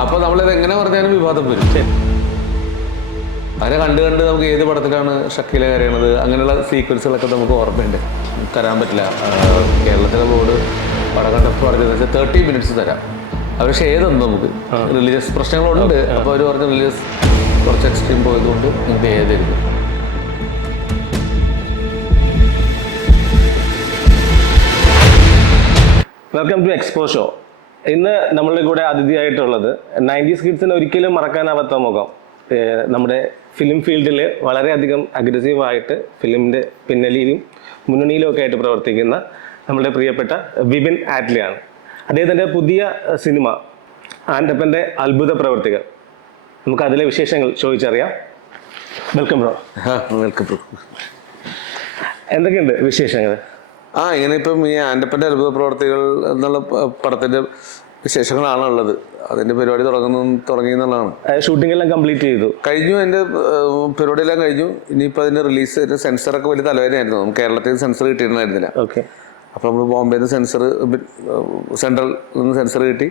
അപ്പോൾ നമ്മളിത് എങ്ങനെ പറഞ്ഞാലും വിവാദം വരും. അതിനെ കണ്ട് നമുക്ക് ഏത് പടത്തിലാണ് ഷക്കീല കരയണത് അങ്ങനെയുള്ള സീക്വൻസുകളൊക്കെ നമുക്ക് ഓർമ്മയുണ്ട്. തരാൻ പറ്റില്ല. കേരളത്തിലെ ബോർഡ് പടം കണ്ടപ്പോൾ പറഞ്ഞതെന്ന് വെച്ചാൽ 30 minutes തരാം. അവർ ഏതൊന്നും നമുക്ക് റിലീജിയസ് പ്രശ്നങ്ങളുണ്ട്. അപ്പോൾ അവർ പറഞ്ഞ റിലീജിയസ് കുറച്ച് എക്സ്ട്രീം പോയതുകൊണ്ട് നമുക്ക് ഏതായിരുന്നു. Welcome to expo show. ഇന്ന് നമ്മളുടെ കൂടെ അതിഥിയായിട്ടുള്ളത് 90s കിഡ്സിന് ഒരിക്കലും മറക്കാനാവാത്ത മുഖം, നമ്മുടെ ഫിലിം ഫീൽഡിൽ വളരെയധികം അഗ്രസീവായിട്ട് ഫിലിമിൻ്റെ പിന്നണിയിലും മുന്നണിയിലും ഒക്കെ ആയിട്ട് പ്രവർത്തിക്കുന്ന നമ്മുടെ പ്രിയപ്പെട്ട വിപിൻ ആറ്റ്ലിയാണ്. അദ്ദേഹത്തിൻ്റെ പുതിയ സിനിമ ആൻ്റപ്പൻ്റെ അത്ഭുത പ്രവർത്തികൾ. നമുക്ക് അതിലെ വിശേഷങ്ങൾ ചോദിച്ചറിയാം. Welcome bro. Welcome bro. എന്തൊക്കെയുണ്ട് വിശേഷങ്ങൾ? ഇങ്ങനെ ഇപ്പം ഈ ആൻ്റപ്പൻ്റെ അത്ഭുത പ്രവർത്തികൾ എന്നുള്ള പടത്തിൻ്റെ വിശേഷങ്ങളാണ് ഉള്ളത്. അതിൻ്റെ പരിപാടി തുടങ്ങി എന്നുള്ളതാണ്. ഷൂട്ടിംഗ് എല്ലാം കംപ്ലീറ്റ് കഴിഞ്ഞു. എൻ്റെ പരിപാടിയെല്ലാം കഴിഞ്ഞു. ഇനിയിപ്പോൾ അതിൻ്റെ റിലീസ് സെൻസറൊക്കെ വലിയ തലവേദനയായിരുന്നു. നമുക്ക് കേരളത്തിൽ സെൻസർ കിട്ടിയിരുന്നായിരുന്നില്ല. ഓക്കെ. അപ്പോൾ നമ്മൾ ബോംബെയിൽ നിന്ന് സെൻട്രൽ നിന്ന് സെൻസർ കിട്ടി.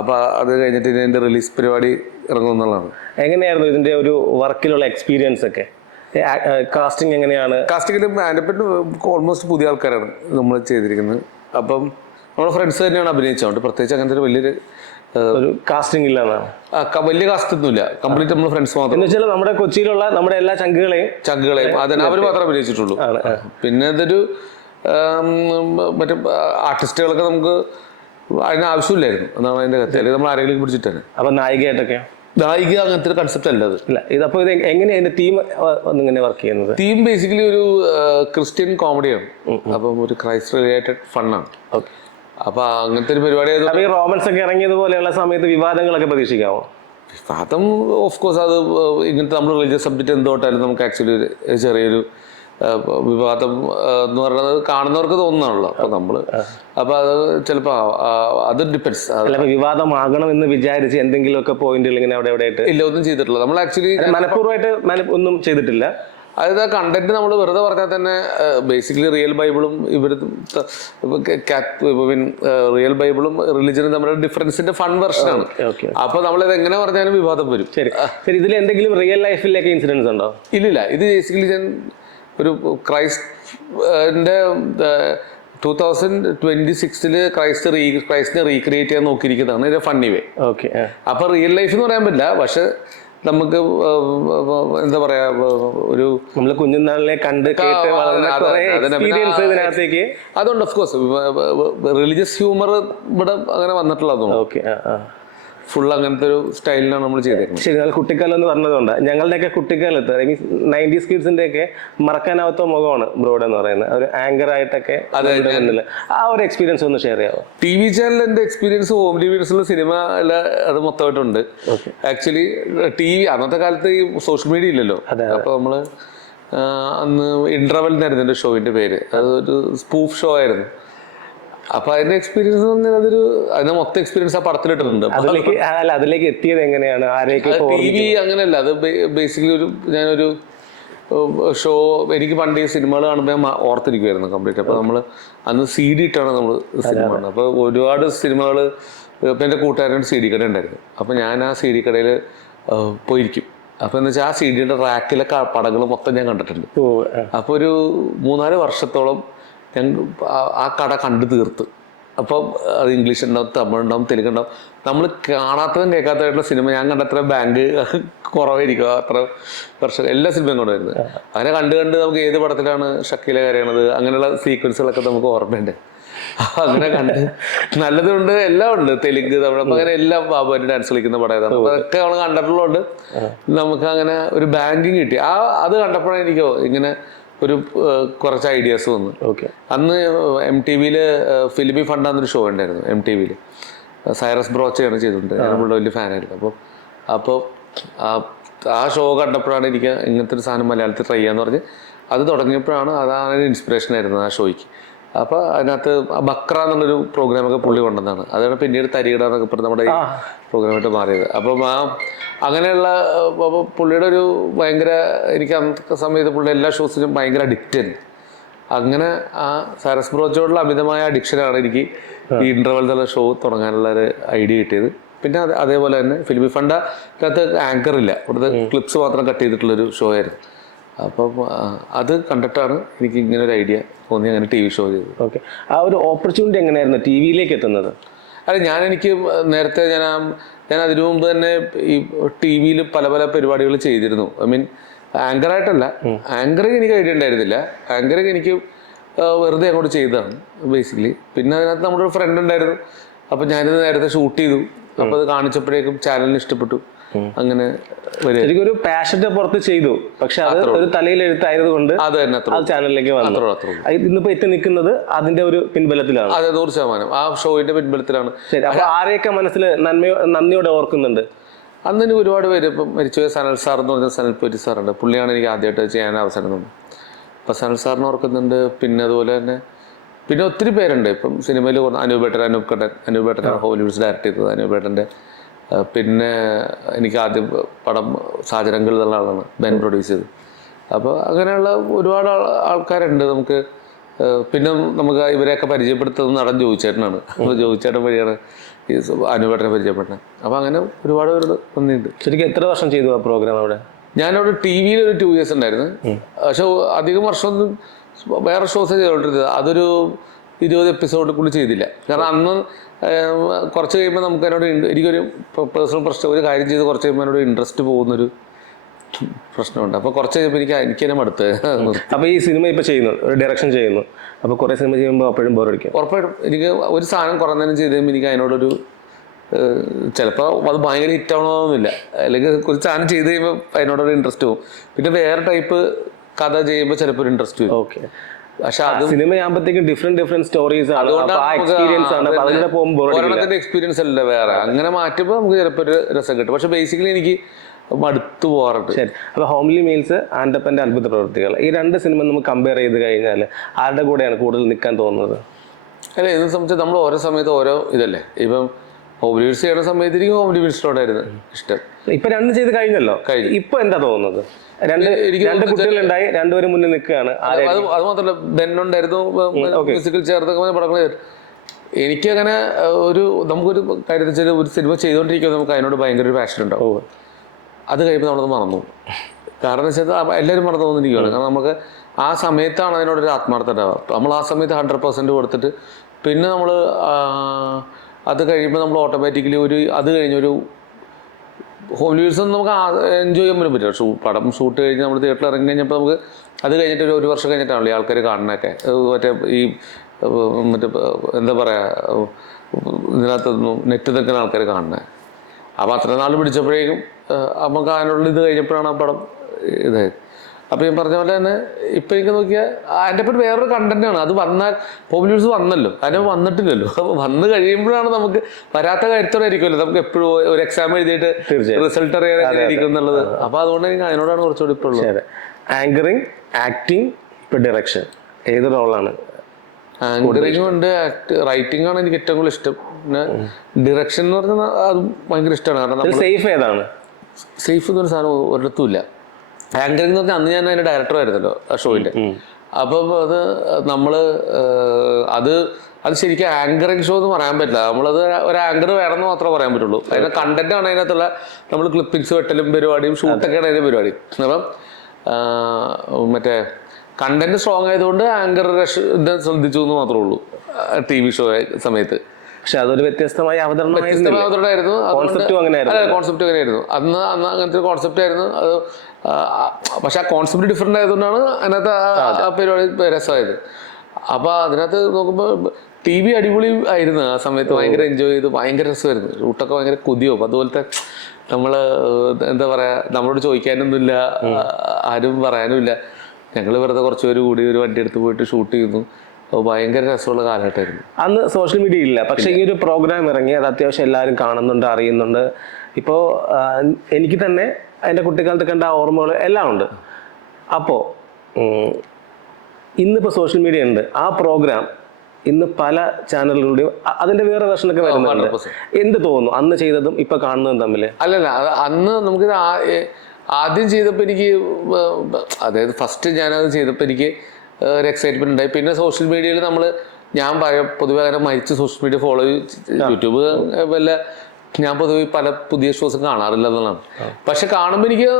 അപ്പോൾ അത് കഴിഞ്ഞിട്ട് ഇനി എൻ്റെ റിലീസ് പരിപാടി ഇറങ്ങും എന്നുള്ളതാണ്. എങ്ങനെയായിരുന്നു ഇതിൻ്റെ ഒരു വർക്കിലുള്ള എക്സ്പീരിയൻസ് ഒക്കെ? കാസ്റ്റിംഗ് എങ്ങനെയാണ്? കാസ്റ്റിംഗിൽ ആൻ്റപ്പൻ ഓൾമോസ്റ്റ് പുതിയ ആൾക്കാരാണ് നമ്മൾ ചെയ്തിരിക്കുന്നത്. അപ്പം നമ്മുടെ ഫ്രണ്ട്സ് തന്നെയാണ് അഭിനയിച്ചതുകൊണ്ട് പ്രത്യേകിച്ച് അങ്ങനത്തെ ഒരു വലിയൊരു കാസ്റ്റിംഗ് ഇല്ല. വലിയ കാസ്റ്റ് ഒന്നുമില്ല. കംപ്ലീറ്റ് നമ്മൾ ഫ്രണ്ട്സ് മാത്രം. എന്ന് വെച്ചാൽ നമ്മുടെ കൊച്ചിയിലുള്ള നമ്മുടെ എല്ലാ ചങ്കുകളെയും അതിന് അവർ മാത്രമേ അഭിനയിച്ചിട്ടുള്ളൂ. പിന്നെ ഇതൊരു മറ്റേ ആർട്ടിസ്റ്റുകളൊക്കെ നമുക്ക് അതിന് ആവശ്യമില്ലായിരുന്നു എന്നാണ് അതിൻ്റെ കഥ. അല്ലെങ്കിൽ നമ്മൾ ആരെങ്കിലും പിടിച്ചിട്ടാണ്. അപ്പം നായികയായിട്ടൊക്കെ? നായിക അങ്ങനത്തെ ഒരു കൺസെപ്റ്റ് അല്ല അത്. ഇല്ല. ഇതപ്പോൾ ഇത് എങ്ങനെയാണ് ഇതിന്റെ തീം ഒന്നിങ്ങനെ വർക്ക് ചെയ്യുന്നത്? തീം ബേസിക്കലി ഒരു ക്രിസ്ത്യൻ കോമഡിയാണ്. അപ്പം ഒരു ക്രൈസ്റ്റ് റിലേറ്റഡ് ഫണ്ണാണ്. ഓക്കെ. അപ്പൊ അങ്ങനത്തെ ഒരു പരിപാടി. റോമൻസ് ഒക്കെ ഇറങ്ങിയതുപോലെയുള്ള സമയത്ത് വിവാദങ്ങളൊക്കെ പ്രതീക്ഷിക്കാമോ? വിവാദം ഓഫ് കോഴ്സ് അത് ഇങ്ങനത്തെ നമ്മൾ റിലീജിയസ് സബ്ജക്റ്റ് എന്തോട്ടായാലും നമുക്ക് ആക്ച്വലി ചെറിയൊരു വിവാദം എന്ന് പറയുന്നത് കാണുന്നവർക്ക് തോന്നുന്നാണല്ലോ. അപ്പൊ അത് ചിലപ്പോ അത് ഡിപ്പെൻസ്. വിവാദമാകണം എന്ന് വിചാരിച്ച് എന്തെങ്കിലുമൊക്കെ പോയിന്റുകൾ ഇങ്ങനെ അവിടെ എവിടെയായിട്ട്? ഇല്ല, ഒന്നും ചെയ്തിട്ടില്ല. നമ്മൾ ആക്ച്വലി മനഃപൂർവ്വമായിട്ട് ഒന്നും ചെയ്തിട്ടില്ല. അതായത് ആ കണ്ടന്റ് നമ്മൾ വെറുതെ പറഞ്ഞാൽ തന്നെ ബേസിക്കലി റിയൽ ബൈബിളും റിയൽ ബൈബിളും റിലിജനും തമ്മിലുള്ള ഡിഫറൻസിന്റെ ഫൺ വെർഷനാണ്. അപ്പൊ നമ്മളിത് എങ്ങനെ പറഞ്ഞാലും വിവാദം വരും. ശരി. ഇതിൽ എന്തെങ്കിലും റിയൽ ലൈഫിലേക്ക് ഇൻസിഡൻസ് ഉണ്ടോ? ഇല്ലില്ല. ഇത് ബേസിക്കലി ഞാൻ ഒരു ക്രൈസ്റ്റിന്റെ 2026 ക്രൈസ്റ്റിനെ റീക്രിയേറ്റ് ചെയ്യാൻ നോക്കിയിരിക്കുന്നതാണ് ഒരു ഫണ്ണി വേ. ഓക്കെ. അപ്പൊ റിയൽ ലൈഫ് എന്ന് പറയാൻ പറ്റില്ല. പക്ഷെ നമുക്ക് എന്താ പറയാ, ഒരു നമ്മള് കുഞ്ഞുനാളിലെ കണ്ട് കേട്ട് അതുകൊണ്ട് ഓഫ് കോഴ്സ് റിലീജിയസ് ഹ്യൂമർ ഇവിടെ അങ്ങനെ വന്നിട്ടുള്ളതാണ്. ഓക്കെ. ഫുൾ അങ്ങനത്തെ ഒരു സ്റ്റൈലിലാണ് നമ്മൾ ചെയ്തേക്കുന്നത്. ശരി. കുട്ടിക്കാലം എന്ന് പറഞ്ഞതുകൊണ്ട് ഞങ്ങളുടെയൊക്കെ കുട്ടിക്കാലത്ത് 90s കിഡ്സിന്റെ ഒക്കെ മറക്കാനാവാത്ത മുഖമാണ് ബ്രോഡ് എന്ന് പറയുന്നത്. ഒരു ആങ്കർ ആയിട്ടൊക്കെ ആ ഒരു എക്സ്പീരിയൻസ് ഒന്ന് ഷെയർ ചെയ്യാമോ? TV ചാനലിന്റെ എക്സ്പീരിയൻസ് ഹോം ടിവിയിലുള്ള സിനിമ അത് മൊത്തമായിട്ടുണ്ട്. ആക്ച്വലി TV അന്നത്തെ കാലത്ത് ഈ സോഷ്യൽ മീഡിയ ഇല്ലല്ലോ. അപ്പൊ നമ്മള് അന്ന് ഇന്റർവെൽ എന്നായിരുന്നു എന്റെ ഷോയിന്റെ പേര്. അതൊരു സ്പൂഫ് ഷോ ആയിരുന്നു. അപ്പൊ അതിന്റെ എക്സ്പീരിയൻസ് അതിന്റെ മൊത്തം എക്സ്പീരിയൻസ് ആ പടത്തിലിട്ടിട്ടുണ്ട്. അതിലേക്ക് എത്തിയത് എങ്ങനെയാണ്? TV അങ്ങനെയല്ല. അത് ബേസിക്കലി ഞാനൊരു ഷോ, എനിക്ക് പണ്ട് ഈ സിനിമകൾ കാണുമ്പോൾ ഞാൻ ഓർത്തിരിക്കുമായിരുന്നു കംപ്ലീറ്റ്. അപ്പൊ നമ്മള് അന്ന് CD ഇട്ടാണ് നമ്മൾ സിനിമ കാണുന്നത്. അപ്പൊ ഒരുപാട് സിനിമകൾ ഇപ്പൊ എന്റെ കൂട്ടുകാരൻ CD കട ഉണ്ടായിരുന്നു. അപ്പൊ ഞാൻ ആ CD കടയിൽ പോയിരിക്കും. അപ്പൊ എന്ന് വെച്ചാൽ ആ CD-യുടെ റാക്കിലെ പടങ്ങൾ മൊത്തം ഞാൻ കണ്ടിട്ടുണ്ട്. അപ്പൊ ഒരു 3-4 വർഷത്തോളം ആ കട കണ്ടു തീർത്ത്. അപ്പം അത് ഇംഗ്ലീഷ് ഉണ്ടാവും, തമിഴ് ഉണ്ടാവും, തെലുങ്ക് ഉണ്ടാവും. നമ്മൾ കാണാത്തതും കേൾക്കാത്തതായിട്ടുള്ള സിനിമ ഞാൻ കണ്ടത്ര ബാങ്ക് കുറവായിരിക്കും. അത്ര വർഷം എല്ലാ സിനിമയും കൊണ്ടുവരുന്നത്. അതിനെ കണ്ട് നമുക്ക് ഏത് പടത്തിലാണ് ഷക്കീല കരയണത് അങ്ങനെയുള്ള സീക്വൻസുകളൊക്കെ നമുക്ക് ഓർമ്മയുണ്ട്. അങ്ങനെ കണ്ട് നല്ലതുണ്ട്, എല്ലാം ഉണ്ട്. തെലുങ്ക്, തമിഴ്, അപ്പം അങ്ങനെ എല്ലാം ബാബുവിന്റെ ഡാൻസ് കളിക്കുന്ന പടം ഏതാണ്. അപ്പൊ അതൊക്കെ നമ്മൾ കണ്ടിട്ടുള്ളതുകൊണ്ട് നമുക്ക് അങ്ങനെ ഒരു ബാങ്കിങ് കിട്ടി. അത് കണ്ടപ്പോഴാണ് എനിക്കോ ഇങ്ങനെ ഒരു കുറച്ച് ഐഡിയാസ് വന്നു. അന്ന് MTV ഫിലിമി ഫണ്ട് എന്നൊരു ഷോ ഉണ്ടായിരുന്നു. MTV സൈറസ് ബ്രോച്ചയാണ് ചെയ്തിട്ടുണ്ട്. ഞാൻ ഇവിടെ വലിയ ഫാനായിരുന്നു. അപ്പോൾ ആ ഷോ കണ്ടപ്പോഴാണ് എനിക്ക് ഇങ്ങനത്തെ ഒരു സാധനം മലയാളത്തിൽ ട്രൈ ചെയ്യാന്ന് പറഞ്ഞ് അത് തുടങ്ങിയപ്പോഴാണ് അതാണ് ഇൻസ്പിറേഷൻ ആയിരുന്നു ആ ഷോയ്ക്ക്. അപ്പോൾ അതിനകത്ത് ബക്ര എന്നുള്ളൊരു പ്രോഗ്രാമൊക്കെ പുള്ളി കൊണ്ടുവന്നതാണ്. അതാണ് പിന്നീട് തരികിട എന്നൊക്കെ പറഞ്ഞ് നമ്മുടെ ഈ പ്രോഗ്രാമായിട്ട് മാറിയത്. അപ്പം അങ്ങനെയുള്ള പുള്ളിയുടെ ഒരു ഭയങ്കര, എനിക്ക് അന്നത്തെ സമയത്ത് പുള്ളി എല്ലാ ഷോസിനും ഭയങ്കര അഡിക്റ്റായിരുന്നു. അങ്ങനെ ആ സരസ് ബ്രോച്ചോടുള്ള അമിതമായ അഡിക്ഷനാണ് എനിക്ക് ഈ ഇന്റർവെൽ എന്നുള്ള ഷോ തുടങ്ങാനുള്ള ഒരു ഐഡിയ കിട്ടിയത്. പിന്നെ അതേപോലെ തന്നെ ഫിലിമി ഫണ്ടകത്ത് ആങ്കർ ഇല്ല, ഇവിടുത്തെ ക്ലിപ്സ് മാത്രം കട്ട് ചെയ്തിട്ടുള്ളൊരു ഷോ ആയിരുന്നു. അപ്പം അത് കണ്ടിട്ടാണ് എനിക്ക് ഇങ്ങനെ ഒരു ഐഡിയ തോന്നി അങ്ങനെ ടി വി ഷോ ചെയ്തത്. ഓക്കെ, ആ ഒരു ഓപ്പർച്യൂണിറ്റി എങ്ങനെയായിരുന്നു ടി വിയിലേക്ക് എത്തുന്നത്? അല്ല, എനിക്ക് നേരത്തെ ഞാൻ അതിനു മുമ്പ് തന്നെ ഈ ടി വിയിൽ പല പല പരിപാടികൾ ചെയ്തിരുന്നു. ഐ മീൻ ആങ്കറായിട്ടല്ല, ആങ്കറിങ് എനിക്ക് ഐഡിയ ഉണ്ടായിരുന്നില്ല. ആങ്കറിങ് എനിക്ക് വെറുതെ അങ്ങോട്ട് ചെയ്തതാണ് ബേസിക്കലി. പിന്നെ അതിനകത്ത് നമ്മുടെ ഒരു ഫ്രണ്ട് ഉണ്ടായിരുന്നു, അപ്പം ഞാനിത് നേരത്തെ ഷൂട്ട് ചെയ്തു. അപ്പോൾ അത് കാണിച്ചപ്പോഴേക്കും ചാനലിന് ഇഷ്ടപ്പെട്ടു. അങ്ങനെ ഒരു പാഷന്റെ പുറത്ത് ചെയ്തു, പക്ഷെ അത് ഒരു തലയിൽ എഴുത്തായത് കൊണ്ട് അത് തന്നെ ചാനലിലേക്ക് വന്നു. ഇന്നിപ്പോ എത്തി നിൽക്കുന്നത് അതിന്റെ ഒരു പിൻബലത്തിലാണ്. അതെ, 100% ആ ഷോയുടെ പിൻബലത്തിലാണ്. ശരി, അപ്പൊ ആരെയൊക്കെ മനസ്സിൽ നന്ദിയോടെ ഓർക്കുന്നുണ്ട്? അന്ന് എനിക്ക് ഒരുപാട് പേര്, ഇപ്പം മരിച്ചുപോയ സനൽ സാർ എന്ന് പറഞ്ഞ സനൽ പോറ്റി സാറുണ്ട്, പുള്ളിയാണ് എനിക്ക് ആദ്യമായിട്ട് ചെയ്യാൻ അവസരം തന്നത്. അപ്പം സനൽ സാറിനെ ഓർക്കുന്നുണ്ട്. പിന്നെ അതുപോലെ തന്നെ പിന്നെ ഒത്തിരി പേരുണ്ട് ഇപ്പം സിനിമയിൽ. അനൂപേട്ടൻ ഹോളിവുഡ്സ് ഡയറക്റ്റ് ചെയ്തത് അനൂപേട്ടൻ്റെ. പിന്നെ എനിക്ക് ആദ്യം പടം സാജനങ്ങൾ എന്നുള്ള ആളാണ് ബെൻ പ്രൊഡ്യൂസ് ചെയ്തത്. അപ്പോൾ അങ്ങനെയുള്ള ഒരുപാട് ആൾക്കാരുണ്ട് നമുക്ക്. പിന്നെ നമുക്ക് ഇവരെയൊക്കെ പരിചയപ്പെടുത്തുന്നത് നടൻ ജോയിച്ചേട്ടനാണ്. അപ്പോൾ ജോയിച്ചേട്ടൻ വഴിയാണ് ഈ അനൂപേട്ടനെ പരിചയപ്പെട്ടത്. അപ്പോൾ അങ്ങനെ ഒരുപാട് പേരോട് നന്ദിയുണ്ട്. ശരിക്കും എത്ര വർഷം ചെയ്തു ആ പ്രോഗ്രാം അവിടെ? ഞാനവിടെ ടി വിയിൽ ഒരു 2 years ഉണ്ടായിരുന്നു. പക്ഷെ അധികം വർഷമൊന്നും വേറെ ഷോസ് ചെയ്തോണ്ടിരുന്നത്. അതൊരു 20 എപ്പിസോഡ് കൂടി ചെയ്തില്ല. കാരണം അന്ന് കുറച്ച് കഴിയുമ്പോൾ നമുക്ക് അതിനോട് എനിക്കൊരു പേഴ്സണൽ പ്രശ്നം, ഒരു കാര്യം ചെയ്ത് കുറച്ച് കഴിയുമ്പോൾ അതിനോട് ഇൻട്രസ്റ്റ് പോകുന്നൊരു പ്രശ്നമുണ്ട്. അപ്പോൾ കുറച്ച് കഴിയുമ്പോൾ എനിക്ക് തന്നെ മടുത്ത്. അപ്പോൾ ഈ സിനിമ ഇപ്പോൾ ചെയ്യുന്നു, ഡയറക്ഷൻ ചെയ്യുന്നു, അപ്പോൾ കുറേ സിനിമ ചെയ്യുമ്പോൾ അപ്പോഴും ബോറടിക്കും? ഉറപ്പായിട്ടും. എനിക്ക് ഒരു സാധനം കുറേ നേരം ചെയ്ത് കഴിയുമ്പോൾ എനിക്ക് അതിനോടൊരു ചിലപ്പോൾ അത് ഭയങ്കര ഹിറ്റ് ആവണമെന്നൊന്നുമില്ല. അല്ലെങ്കിൽ ഒരു സാധനം ചെയ്ത് കഴിയുമ്പോൾ അതിനോടൊരു ഇൻട്രസ്റ്റ് പോകും. പിന്നെ വേറെ ടൈപ്പ് കഥ ചെയ്യുമ്പോൾ ചിലപ്പോൾ ഒരു ഇൻട്രസ്റ്റ് വരും. ഓക്കെ, പക്ഷെ അത് സിനിമയാകുമ്പോഴത്തേക്കും ഡിഫറെന്റ് സ്റ്റോറീസ് ആണ്, എക്സ്പീരിയൻസ് ആണ്. ഒരെണ്ണത്തിന്റെ എക്സ്പീരിയൻസ് അല്ല വേറെ. അങ്ങനെ മാറ്റുമ്പോൾ നമുക്ക് ചിലപ്പോൾ ഒരു രസം കിട്ടും. പക്ഷെ ബേസിക്കലി എനിക്ക് മടുത്തു പോകാറുണ്ട്. ശരി, അപ്പോൾ ഹോംലി മീൽസ്, ആൻഡപ്പൻ്റെ അത്ഭുത പ്രവൃത്തികൾ, ഈ 2 സിനിമ നമുക്ക് കമ്പയർ ചെയ്ത് കഴിഞ്ഞാൽ ആരുടെ കൂടെയാണ് കൂടുതൽ നിൽക്കാൻ തോന്നുന്നത്? അല്ല, ഇതിനെ സംബന്ധിച്ച് നമ്മൾ ഓരോ സമയത്ത് ഓരോ ഇതല്ലേ. ഇപ്പം ഹോംലി മീൽസ് ചെയ്യുന്ന സമയത്ത് എനിക്ക് ഹോംലി മീൽസിനോടായിരുന്നു ഇഷ്ടം. ഇപ്പൊ 2 ചെയ്ത് കഴിഞ്ഞല്ലോ, ഇപ്പൊ എന്താ തോന്നുന്നത്? രണ്ട് കുട്ടികളുണ്ടായി, 2 പേരും മുന്നിൽ നിൽക്കുകയാണ്. അത് മാത്രമല്ല, ബെന്നുണ്ടായിരുന്നു, മ്യൂസിക്കൽ ചേർത്ത് പടങ്ങൾ. എനിക്കങ്ങനെ നമുക്കൊരു കാര്യം വെച്ചാൽ ഒരു സിനിമ ചെയ്തുകൊണ്ടിരിക്കുമ്പോൾ നമുക്ക് അതിനോട് ഭയങ്കര ഒരു പാഷൻ ഉണ്ടാവും. അത് കഴിയുമ്പോൾ നമ്മളത് മറന്നു. കാരണം എന്ന് വെച്ചാൽ എല്ലാവരും മറന്നു തോന്നിയിരിക്കുകയാണ്. കാരണം നമുക്ക് ആ സമയത്താണ് അതിനോടൊരു ആത്മാർത്ഥത ഉണ്ടാവുക. നമ്മൾ ആ സമയത്ത് 100% കൊടുത്തിട്ട് പിന്നെ നമ്മൾ അത് കഴിയുമ്പോൾ നമ്മൾ ഓട്ടോമാറ്റിക്കലി അത് കഴിഞ്ഞൊരു ഹോംലി മീൽസ് ഒന്നും നമുക്ക് എൻജോയ് ചെയ്യാൻ പോലും പറ്റില്ല. പടം ഷൂട്ട് കഴിഞ്ഞ് നമ്മൾ തിയേറ്ററിൽ ഇറങ്ങി കഴിഞ്ഞപ്പോൾ നമുക്ക് അത് കഴിഞ്ഞിട്ട് ഒരു വർഷം കഴിഞ്ഞിട്ടാണല്ലോ ഈ ആൾക്കാർ കാണുന്നതൊക്കെ. മറ്റേ എന്താ പറയുക, ഇതിനകത്തൊന്നും നെറ്റ് നിൽക്കുന്ന ആൾക്കാർ കാണുന്നത്. അപ്പോൾ അത്ര നാൾ പിടിച്ചപ്പോഴേക്കും നമുക്ക് അതിനുള്ള ഇത് കഴിഞ്ഞപ്പോഴാണ് ആ പടം ഇതായത്. അപ്പോൾ ഞാൻ പറഞ്ഞ പോലെ തന്നെ ഇപ്പം എനിക്ക് നോക്കിയാൽ അതിൻ്റെ പറ്റി വേറൊരു കണ്ടന്റാണ്. അത് വന്നാൽ ഹോംലി മീൽസ് വന്നല്ലോ, അതിനെ വന്നിട്ടില്ലല്ലോ. അപ്പോൾ വന്ന് കഴിയുമ്പോഴാണ് നമുക്ക് വരാത്ത കാര്യത്തോടെ ആയിരിക്കുമല്ലോ നമുക്ക് എപ്പോഴും ഒരു എക്സാം എഴുതിയിട്ട് റിസൾട്ട് അറിയാനായിരിക്കും എന്നുള്ളത്. അപ്പോൾ അതുകൊണ്ട് എനിക്ക് അതിനോടാണ് കുറച്ചുകൂടി ഇപ്പോൾ ഉള്ളത്. ആങ്കറിങ്, ആക്ടിങ്, ഇപ്പോൾ ഡയറക്ഷൻ, ഏത് റോളാണ്? ആങ്കറിങ്ങും ഉണ്ട്, റൈറ്റിംഗ് ആണ് എനിക്ക് ഏറ്റവും കൂടുതൽ ഇഷ്ടം. പിന്നെ ഡിറക്ഷൻ എന്ന് പറഞ്ഞാൽ അത് ഭയങ്കര ഇഷ്ടമാണ്. കാരണം സേഫ് ഏതാണ്? സേഫ് എന്നൊരു സാധനം ഒരിടത്തും ഇല്ല. ആങ്കറിംഗ് എന്ന് പറഞ്ഞാൽ അന്ന് ഞാൻ അതിൻ്റെ ഡയറക്ടറായിരുന്നല്ലോ ആ ഷോയിൻ്റെ. അപ്പം അത് ശരിക്കും ആങ്കറിങ് ഷോ എന്ന് പറയാൻ പറ്റില്ല. നമ്മളത് ഒരു ആങ്കർ വേണമെന്ന് മാത്രമേ പറയാൻ പറ്റുള്ളൂ. അതിൻ്റെ കണ്ടന്റാണ് അതിനകത്തുള്ള നമ്മൾ ക്ലിപ്പിങ്സ് വെട്ടലും പരിപാടിയും ഷൂട്ടൊക്കെയാണ് അതിൻ്റെ പരിപാടി. അപ്പം മറ്റേ കണ്ടന്റ് സ്ട്രോങ് ആയതുകൊണ്ട് ആങ്കർ ശ്രദ്ധിച്ചു എന്ന് മാത്രമേ ഉള്ളൂ ടി വി ഷോ സമയത്ത്. പക്ഷെ അതൊരു വ്യത്യസ്തമായ അവതരണമായിരുന്നു. കോൺസെപ്റ്റ് അങ്ങനെയായിരുന്നു അന്ന് അങ്ങനത്തെ കോൺസെപ്റ്റ് ആയിരുന്നു അത്. പക്ഷെ ആ കോൺസെപ്റ്റ് ഡിഫറെൻ്റ് ആയതുകൊണ്ടാണ് അതിനകത്ത് ആ പരിപാടി രസമായത്. അപ്പോൾ അതിനകത്ത് നോക്കുമ്പോൾ ടി വി അടിപൊളി ആയിരുന്നു ആ സമയത്ത്. ഭയങ്കര എൻജോയ് ചെയ്തു, ഭയങ്കര രസമായിരുന്നു. ഷൂട്ടൊക്കെ ഭയങ്കര കൊതിയാവും. അതുപോലത്തെ നമ്മൾ എന്താ പറയുക, നമ്മളോട് ചോദിക്കാനൊന്നുമില്ല, ആരും പറയാനുമില്ല. ഞങ്ങൾ വെറുതെ കുറച്ച് പേര് കൂടി ഒരു വണ്ടി എടുത്ത് പോയിട്ട് ഷൂട്ട് ചെയ്യുന്നു. ഭയങ്കര രസമുള്ള കാലഘട്ടമായിരുന്നു. അന്ന് സോഷ്യൽ മീഡിയ ഇല്ല, പക്ഷേ ഈ ഒരു പ്രോഗ്രാം ഇറങ്ങി അത് അത്യാവശ്യം എല്ലാവരും കാണുന്നുണ്ട്, അറിയുന്നുണ്ട്. ഇപ്പോൾ എനിക്ക് തന്നെ എൻ്റെ കുട്ടിക്കാലത്ത് കണ്ട ഓർമ്മകൾ എല്ലാം ഉണ്ട്. അപ്പോൾ ഇന്നിപ്പോൾ സോഷ്യൽ മീഡിയ ഉണ്ട്, ആ പ്രോഗ്രാം ഇന്ന് പല ചാനലുകളുടെയും അതിൻ്റെ വേറെ വേർഷനൊക്കെ വരുന്നുണ്ട്. എന്ത് തോന്നുന്നു അന്ന് ചെയ്തതും ഇപ്പം കാണുന്നതും തമ്മിൽ? അല്ലല്ല, അന്ന് നമുക്കിത് ആദ്യം ചെയ്തപ്പോൾ എനിക്ക്, അതായത് ഫസ്റ്റ് ഞാനത് ചെയ്തപ്പോൾ എനിക്ക് ഒരു എക്സൈറ്റ്മെന്റ് ഉണ്ടായി. പിന്നെ സോഷ്യൽ മീഡിയയിൽ ഞാൻ പൊതുവെ അങ്ങനെ മരിച്ച് സോഷ്യൽ മീഡിയ ഫോളോ യൂട്യൂബ് വല്ല ഞാൻ പൊതുവെ പല പുതിയ ഷോസും കാണാറില്ല എന്നുള്ളതാണ്. പക്ഷെ കാണുമ്പോൾ എനിക്ക്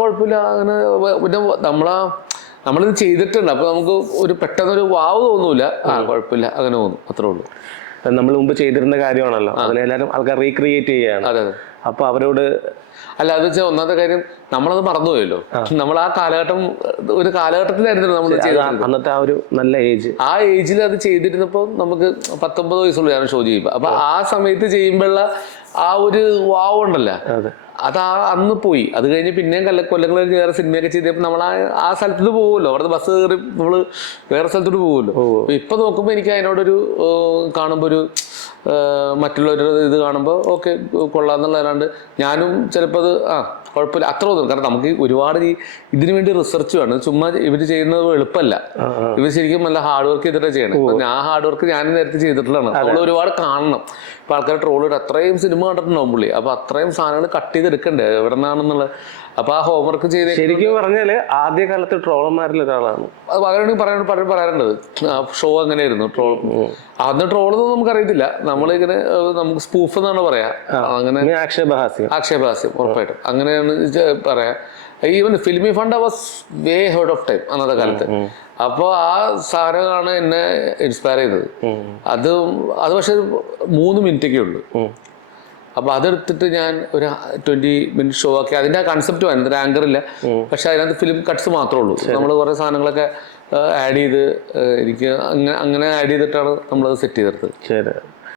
കുഴപ്പമില്ല. അങ്ങനെ പിന്നെ നമ്മളിത് ചെയ്തിട്ടുണ്ട്, അപ്പൊ നമുക്ക് ഒരു പെട്ടെന്നൊരു വാവ് തോന്നൂല. കുഴപ്പമില്ല, അങ്ങനെ തോന്നും, അത്രേ ഉള്ളൂ. നമ്മൾ മുമ്പ് ചെയ്തിരുന്ന കാര്യമാണല്ലോ, അതിനെല്ലാവരും ആൾക്കാർ റീക്രിയേറ്റ് ചെയ്യുകയാണ്. അതെ. അപ്പൊ അവരോട് അല്ല, അത് വെച്ചാൽ ഒന്നാമത്തെ കാര്യം നമ്മളത് മറന്നുപോയല്ലോ. നമ്മൾ ആ ഒരു കാലഘട്ടത്തിലായിരുന്നു നമ്മൾ ചെയ്തത്. അന്നത്തെ ആ ഒരു നല്ല ഏജ്, ആ ഏജിൽ അത് ചെയ്തിരുന്നപ്പോൾ നമുക്ക് 19 വയസ്സുള്ളൂ ഞാൻ ഷോ ചെയ്യുമ്പോൾ. അപ്പൊ ആ സമയത്ത് ചെയ്യുമ്പോഴുള്ള ആ ഒരു വാവ് ഉണ്ടല്ലോ, അത് അന്ന് പോയി. അത് കഴിഞ്ഞ് പിന്നെയും കൊല്ലങ്ങൾ കഴിഞ്ഞ് വേറെ സിനിമയൊക്കെ ചെയ്തപ്പോൾ നമ്മൾ ആ സ്ഥലത്ത് പോകുമല്ലോ, അവിടുത്തെ ബസ് കയറി നമ്മള് വേറെ സ്ഥലത്തോട്ട് പോകുമല്ലോ. ഇപ്പൊ നോക്കുമ്പോൾ എനിക്ക് അതിനോടൊരു കാണുമ്പോൾ ഒരു മറ്റുള്ളവരുടെ ഇത് കാണുമ്പോൾ ഓക്കെ കൊള്ളാന്നുള്ളതല്ലാണ്ട് ഞാനും ചിലപ്പോൾ അത് കുഴപ്പമില്ല അത്ര തോന്നും. കാരണം നമുക്ക് ഒരുപാട് ഇതിനു വേണ്ടി റിസർച്ച് വേണം. ചുമ്മാ ഇവർ ചെയ്യുന്നത് എളുപ്പമല്ല. ഇവർ ശരിക്കും നല്ല ഹാർഡ് വർക്ക് ചെയ്തിട്ടാണ് ചെയ്യണം. ആ ഹാർഡ് വർക്ക് ഞാൻ നേരത്തെ ചെയ്തിട്ടുള്ളതാണ്. നമ്മൾ ഒരുപാട് കാണണം. ഇപ്പൊ ആൾക്കാർ ട്രോൾ അത്രയും സിനിമ കണ്ടിട്ടുണ്ടാവും പുള്ളി. അപ്പൊ അത്രയും സാധനങ്ങൾ കട്ട് ചെയ്തെടുക്കണ്ടേ എവിടെ നിന്നാണെന്നുള്ള. അപ്പൊ ആ ഹോംവർക്ക് ചെയ്ത് ശരിക്കും പറഞ്ഞാല് ആദ്യകാലത്ത് ട്രോളർമാരിൽ ഒരാളാണ്. അത് പലരും പറയാറുണ്ടത് ഷോ അങ്ങനെയായിരുന്നു. അന്ന് ട്രോളൊന്നും നമുക്കറിയത്തില്ല. നമ്മളിങ്ങനെ നമുക്ക് സ്പൂഫ് എന്നാണ് പറയാ. അങ്ങനെ ആക്ഷേപഹാസ്യം ഉറപ്പായിട്ടും അങ്ങനെയാണ് പറയാ. Even filmi fund was way head of time അന്നത്തെ കാലത്ത്. അപ്പോൾ ആ സാധനമാണ് എന്നെ ഇൻസ്പയർ ചെയ്തത്. അത് പക്ഷെ 3 മിനിറ്റൊക്കെ ഉള്ളു. അപ്പൊ അതെടുത്തിട്ട് ഞാൻ ഒരു 20 മിനിറ്റ് ഷോ ആക്കി. അതിന്റെ കൺസെപ്റ്റ് അതിന്റെ ആങ്കർ ഇല്ല, പക്ഷെ അതിനകത്ത് ഫിലിം കട്ട്സ് മാത്രമേ ഉള്ളൂ. നമ്മൾ കുറെ സാധനങ്ങളൊക്കെ ആഡ് ചെയ്ത് എനിക്ക് അങ്ങനെ ആഡ് ചെയ്തിട്ടാണ് നമ്മളത് സെറ്റ് ചെയ്തെടുത്തത്. ശരി.